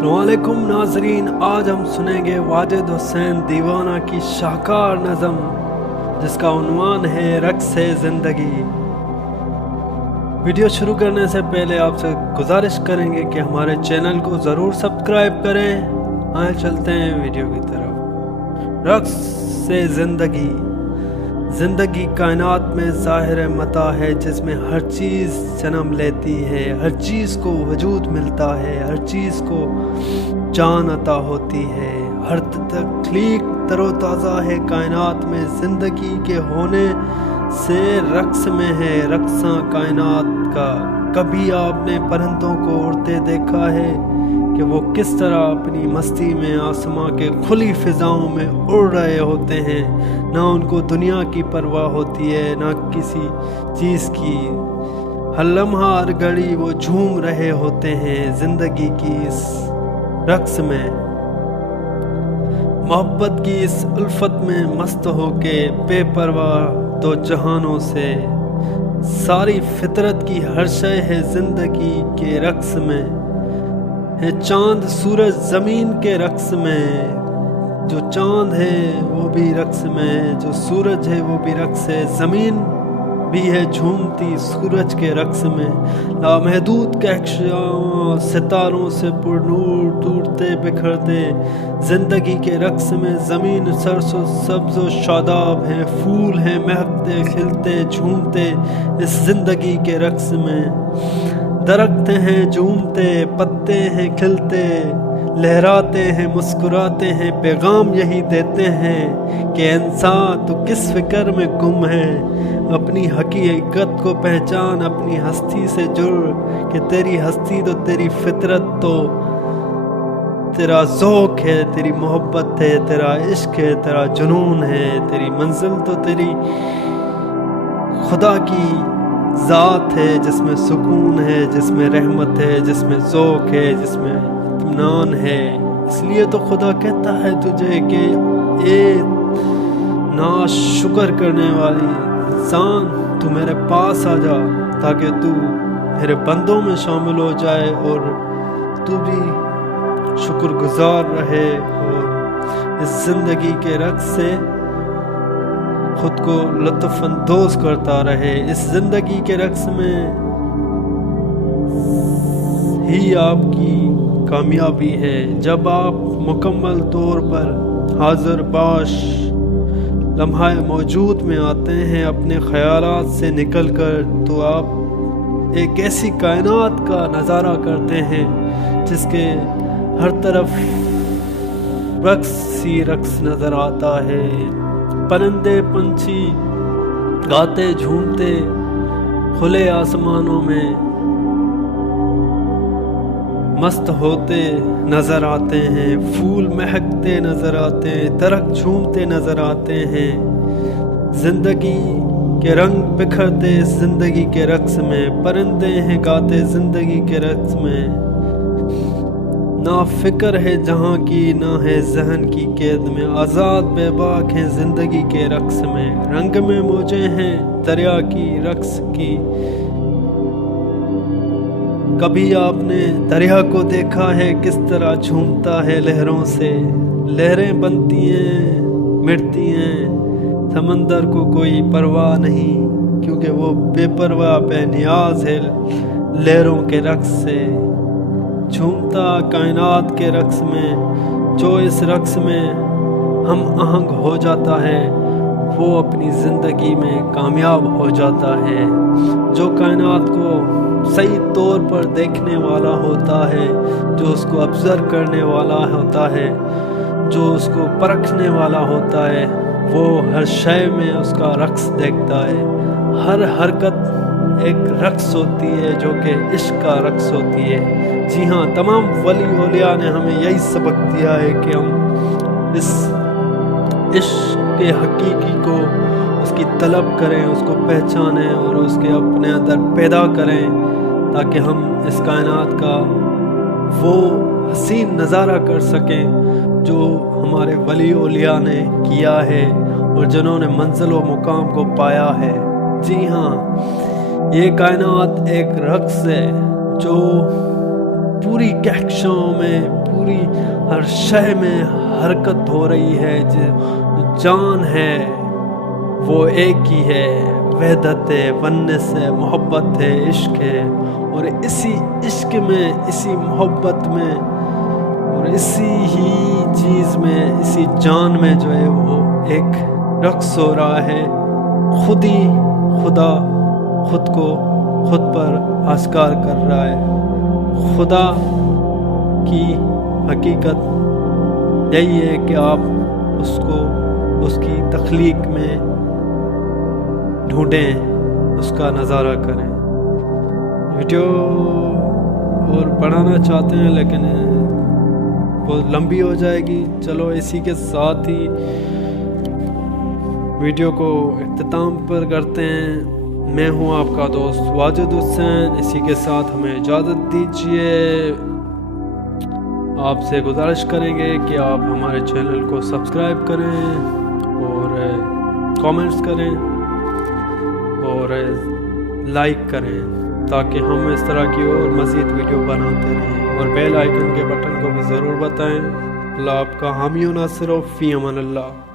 अस्सलाम वालेकुम नाजरीन, आज हम सुनेंगे वाजिद हुसैन दीवाना की शाहकार नज़म जिसका उन्वान है रक्स ज़िंदगी। वीडियो शुरू करने से पहले आपसे गुजारिश करेंगे कि हमारे चैनल को ज़रूर सब्सक्राइब करें। आए चलते हैं वीडियो की तरफ। रक्स ज़िंदगी। ज़िंदगी कायनात में ज़ाहिर मता है जिसमें हर चीज़ जन्म लेती है, हर चीज़ को वजूद मिलता है, हर चीज़ को जान अता होती है, हर तख्लीक तरोताज़ा है कायनात में। ज़िंदगी के होने से रक्स में है रक्सा कायनात का। कभी आपने परिंदों को उड़ते देखा है कि वो किस तरह अपनी मस्ती में आसमां के खुली फिजाओं में उड़ रहे होते हैं। ना उनको दुनिया की परवाह होती है, ना किसी चीज़ की। हर लम्हा हर घड़ी वो झूम रहे होते हैं ज़िंदगी की इस रक्स में। मोहब्बत की इस उल्फत में मस्त होके बेपरवाह दो जहानों से। सारी फितरत की हर शय है ज़िंदगी के रक्स में। है चांद सूरज ज़मीन के रक्स में। जो चांद है वो भी रक्स में है, जो सूरज है वो भी रक्स है। ज़मीन भी है झूमती सूरज के रक्स में। लामहदूद कहकशां सितारों से पुरनूर टूटते बिखरते ज़िंदगी के रक्स में। ज़मीन सरसों सब्ज़ शादाब है, फूल हैं महकते खिलते झूमते इस ज़िंदगी के रक्स में। दरख्त हैं झूमते, पत्ते हैं खिलते, लहराते हैं मुस्कुराते हैं। पैगाम यही देते हैं कि इंसान तो किस फिक्र में गुम है। अपनी हकीकत को पहचान, अपनी हस्ती से जुड़ कि तेरी हस्ती तो तेरी फितरत तो तेरा ज़ौक़ है, तेरी मोहब्बत है, तेरा इश्क है, तेरा जुनून है। तेरी मंजिल तो तेरी खुदा की ज़ात है जिसमें सुकून है, जिसमें रहमत है, जिसमें ज़ौक़ है, जिसमें इत्मीनान है। इसलिए तो खुदा कहता है तुझे कि ए नाशुक्र करने वाली इंसान, तू मेरे पास आ जा ताकि तू मेरे बंदों में शामिल हो जाए और तू भी शुक्रगुजार रहे और इस ज़िंदगी के रक्स से खुद को लुत्फ़ अंदोज़ करता रहे। इस ज़िंदगी के रक्स में ही आपकी कामयाबी है। जब आप मुकम्मल तौर पर हाज़िर बाश लम्हा मौजूद में आते हैं अपने ख़यालात से निकल कर, तो आप एक ऐसी कायनात का नज़ारा करते हैं जिसके हर तरफ रक्स ही रक्स नज़र आता है। परिंदे पंछी गाते झूमते खुले आसमानों में मस्त होते नज़र आते हैं। फूल महकते नज़र आते हैं, दरख्त झूमते नज़र आते हैं। ज़िंदगी के रंग बिखरते ज़िंदगी के रक्स में। परिंदे हैं गाते ज़िंदगी के रक्स में। ना फिक्र है जहाँ की, ना है जहन की कैद में। आज़ाद बेबाक हैं ज़िंदगी के रक्स में। रंग में मौजें हैं दरिया की रक्स की। कभी आपने दरिया को देखा है किस तरह झूमता है लहरों से। लहरें बनती हैं मिटती हैं, समंदर को कोई परवाह नहीं, क्योंकि वो बेपरवाह बेनियाज है लहरों के रक्स से। झूमता कायनात के रक्स में, जो इस रक्स में हम आहंग हो जाता है वो अपनी ज़िंदगी में कामयाब हो जाता है। जो कायनात को सही तौर पर देखने वाला होता है, जो उसको ऑब्ज़र्व करने वाला होता है, जो उसको परखने वाला होता है, वो हर शय में उसका रक्स देखता है। हर हरकत एक रक्स होती है जो कि इश्क का रक्स होती है। जी हाँ, तमाम वली औलिया ने हमें यही सबक दिया है कि हम इस इश्क के हकीकी को उसकी तलब करें, उसको पहचानें और उसके अपने अंदर पैदा करें, ताकि हम इस कायनात का वो हसीन नज़ारा कर सकें जो हमारे वली औलिया ने किया है और जिन्होंने मंजिल व मुकाम को पाया है। जी हाँ, ये कायनात एक रक्स है जो पूरी कहकशां में پوری ہر شے میں حرکت ہو رہی ہے، جان ہے وہ ایک ہی ہے، وحدت ہے، ونس ہے، محبت ہے، عشق ہے، اور اسی عشق میں، اسی محبت میں اور اسی ہی چیز میں، اسی جان میں جو ہے وہ ایک رقص ہو رہا ہے۔ خود ہی خدا خود کو خود پر آشکار کر رہا ہے۔ خدا کی حقیقت یہی ہے کہ آپ اس کو اس کی تخلیق میں ڈھونڈیں، اس کا نظارہ کریں۔ ویڈیو اور بڑھانا چاہتے ہیں لیکن بہت لمبی ہو جائے گی، چلو اسی کے ساتھ ہی ویڈیو کو اختتام پر کرتے ہیں۔ میں ہوں آپ کا دوست واجد حسین، اسی کے ساتھ ہمیں اجازت دیجیے۔ آپ سے گزارش کریں گے کہ آپ ہمارے چینل کو سبسکرائب کریں اور کامنٹس کریں اور لائک کریں تاکہ ہم اس طرح کی اور مزید ویڈیو بناتے رہیں، اور بیل آئیکن کے بٹن کو بھی ضرور بتائیں۔ اللہ آپ کا حامی و ناصر ہو، فی امان اللہ۔